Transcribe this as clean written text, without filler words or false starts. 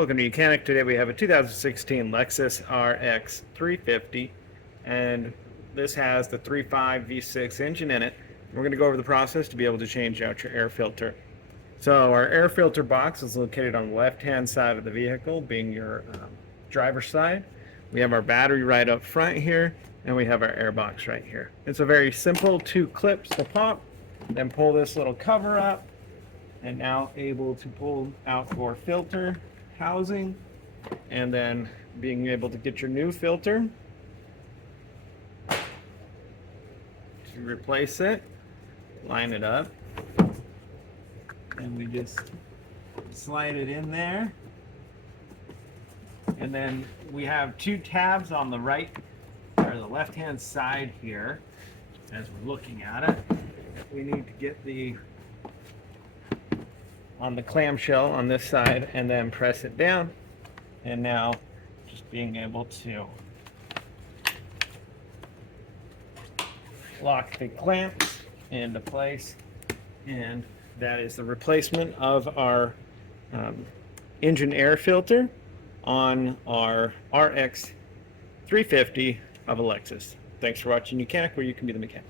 Welcome to Mechanic. Today we have a 2016 Lexus RX350, and this has the 3.5 V6 engine in it. We're going to go over the process to be able to change out your air filter. So our air filter box is located on the left-hand side of the vehicle, being your driver's side. We have our battery right up front here, and we have our air box right here. It's a very simple 2 clips to pop, then pull this little cover up, and now able to pull out your filter housing, and then being able to get your new filter to replace it, line it up, and we just slide it in there. And then we have 2 tabs on the right or the left hand side here. As we're looking at it, we need to get the on the clamshell on this side and then press it down, and now just being able to lock the clamps into place, and that is the replacement of our engine air filter on our RX350 of a Lexus. Thanks for watching Mechanic, where you can be the mechanic.